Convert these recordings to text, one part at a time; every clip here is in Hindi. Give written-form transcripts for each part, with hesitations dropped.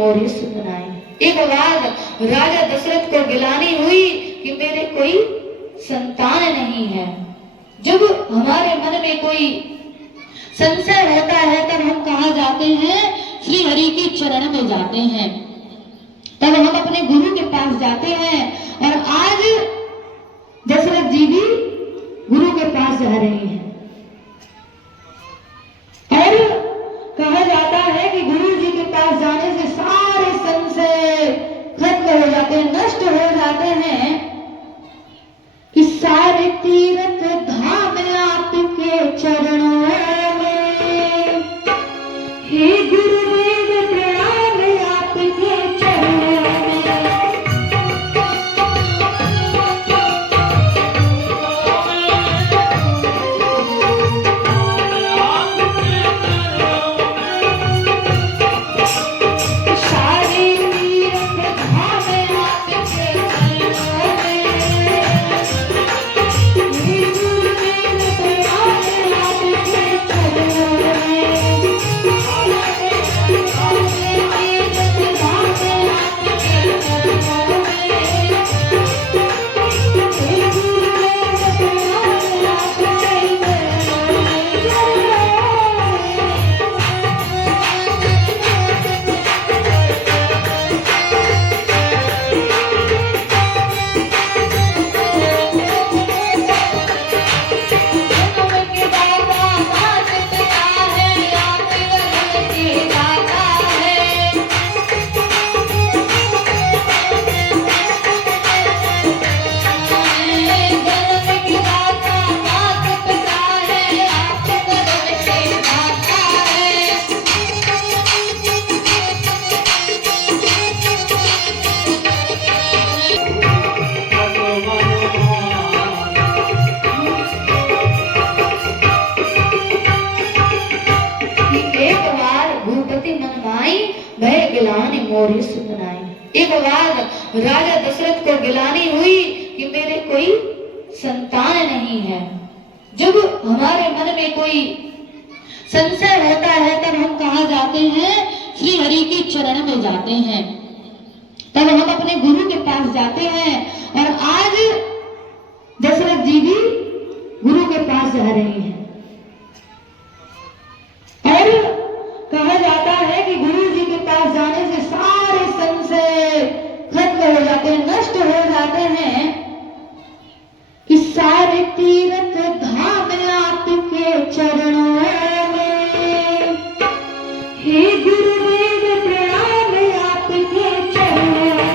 मोरी सुनाई। एक बार राजा दशरथ को गिलानी हुई कि मेरे कोई संतान नहीं है। जब हमारे मन में कोई संशय होता है तब हम कहाँ जाते हैं? श्री हरि के चरण में जाते हैं, तब हम अपने गुरु के पास जाते हैं। और आज दशरथ जी भी गुरु के पास जा रहे हैं और कहा जाता है कि गुरु जी के पास जाने से सारे संशय खत्म हो जाते हैं, नष्ट हो जाते हैं। कि सारे तीर्थ धाम आपके चरणों में, हे गुरुदेव प्रणाम आपके चरणों में। सारे तीर्थ धाम आपके चरणों में, हे गुरुदेव प्रणाम आपके चरणों में। मोरी सुनाई। एक बार राजा दशरथ को गिलानी हुई कि मेरे कोई संतान नहीं है। जब हमारे मन में कोई संशय होता है तब हम कहाँ जाते हैं? श्री हरि के चरण में जाते हैं, तब हम अपने गुरु के पास जाते हैं। और आज दशरथ जी भी गुरु के पास जा रहे हैं और कहा जाता है कि गुरु जी के पास जाने से सारे संशय खत्म हो जाते हैं, नष्ट हो जाते हैं। कि सारे तीर्थ धाम आपके चरणों में, हे गुरुदेव प्रणाम आपके चरणों में।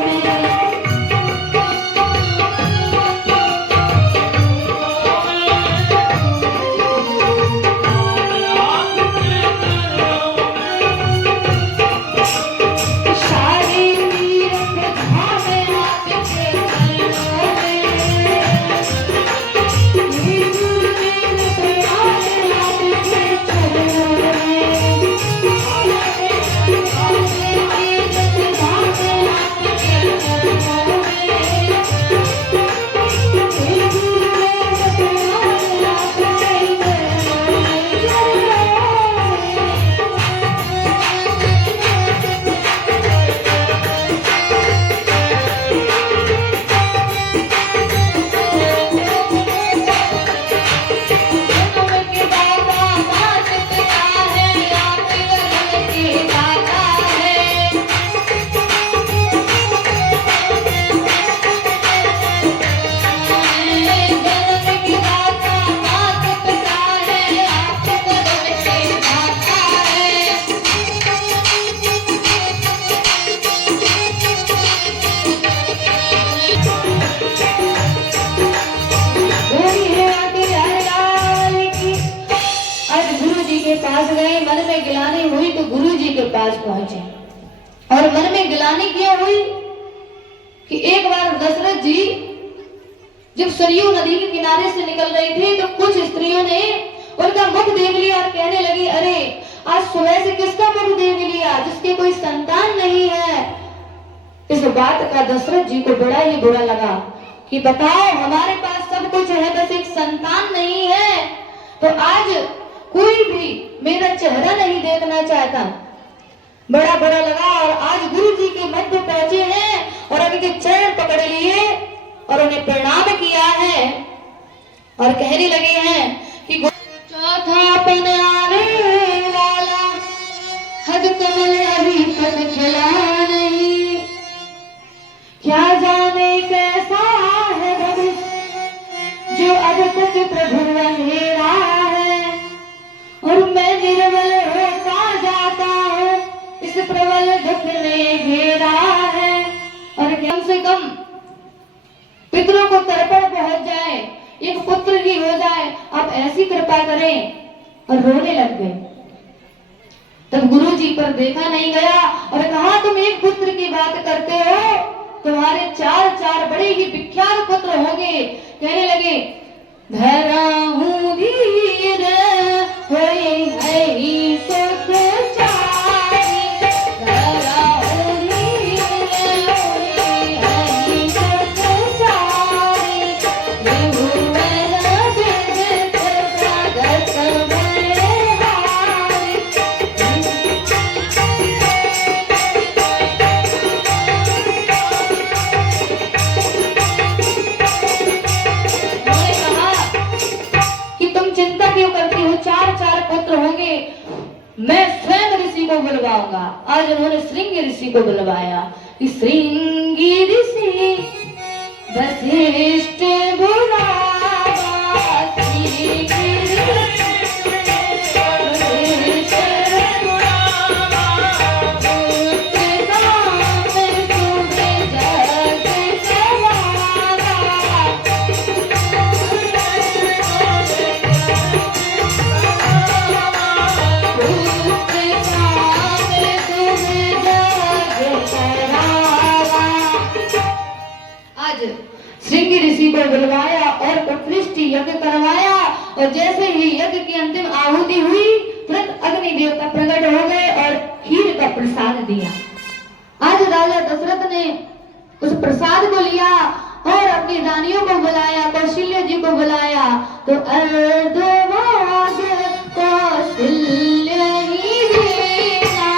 पास गए, मन में गिलानी हुई तो गुरु जी के पास पहुंचे। और मन में गिलानी क्यों हुई? कि एक बार दशरथ जी जब सरयू नदी के किनारे से निकल रही थी तो कुछ स्त्रियों ने उनका मुख देख लिया और कहने लगी, अरे आज सुबह से किसका मुख देख लिया जिसके कोई संतान नहीं है। इस बात का दशरथ जी को बड़ा ही बुरा लगा कि बताओ हमारे पास सब कुछ है, बस एक संतान नहीं है, तो आज कोई भी मेरा चेहरा नहीं देखना चाहता। बड़ा बड़ा लगा और आज गुरु जी के मध्य पहुंचे हैं और उनके चरण पकड़ लिए और उन्हें प्रणाम किया है और कहने लगे हैं कि चौथा पन आने वाला हद कमल अभी तक खिला नहीं, क्या जाने कैसा है भविष्य जो अब तक प्रभु अंधेरा है, और मैं निर्बल होता जाता हूँ इस प्रबल दुख ने घेरा है। और कम से कम पितरों को तर्पण पहुंच जाए, एक पुत्र ही हो जाए, आप ऐसी कृपा करें। और रोने लग गए। तब गुरु जी पर देखा नहीं गया और कहा तुम एक पुत्र की बात करते हो, तुम्हारे चार बड़े ही विख्यात पुत्र होंगे। कहने लगे धराऊं धीर होई है सुख चारी, धराऊं धीर होई है सुख चारी, प्रभु मेरा बिरथ प्रगट में हारी। चिंता क्यों करती हूँ, चार पुत्र होंगे, मैं स्वयं ऋषि को बुलवाऊंगा। आज उन्होंने श्रृंगी ऋषि को बुलवाया। श्रृंगी ऋषि वशिष्ठ बुलावा, श्रृंगी ऋषि श्रृंगी ऋषि को बुलवाया और उत्कृष्ट यज्ञ करवाया। और जैसे ही यज्ञ की अंतिम आहुति हुई, तुरंत अग्नि देवता प्रकट हो गए और खीर का प्रसाद दिया। आज राजा दशरथ ने उस प्रसाद को लिया और अपनी रानियों को बुलाया, कौशल्य जी को बुलाया। तो अर्धभाग कौशल्य ही देना,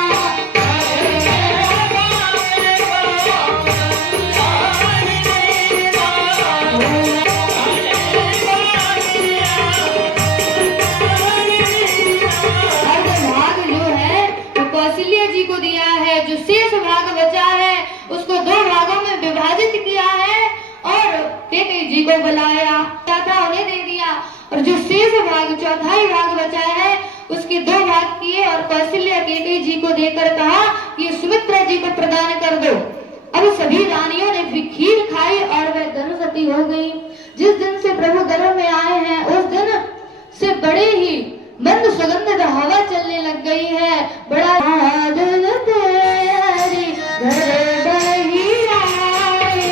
कौशल्य जी को दिया है। जो शेष भाग बचा है उसको 2 भागों में विभाजित किया है और केकई जी को बुलाया, उन्हें दे दिया। और जो शेष भाग, चौथाई भाग बचा है, उसके 2 भाग किए और कौशल्य केकई जी को देकर कहा कि सुमित्रा जी को प्रदान कर दो। अब सभी रानियों ने भी खीर खाई और वह गर्भवती हो गई। जिस दिन से प्रभु गर्भ में आए हैं उस दिन से बड़े ही मंद सुगंधित हवा चलने लग गई है। बड़ा बादल तेरी घर बही आए,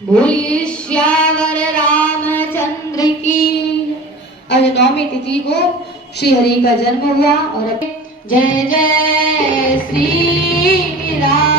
बोलिए श्यावर रामचंद्र की। आज 9वीं तिथि को श्री हरि का जन्म हुआ और जय जय श्री राम।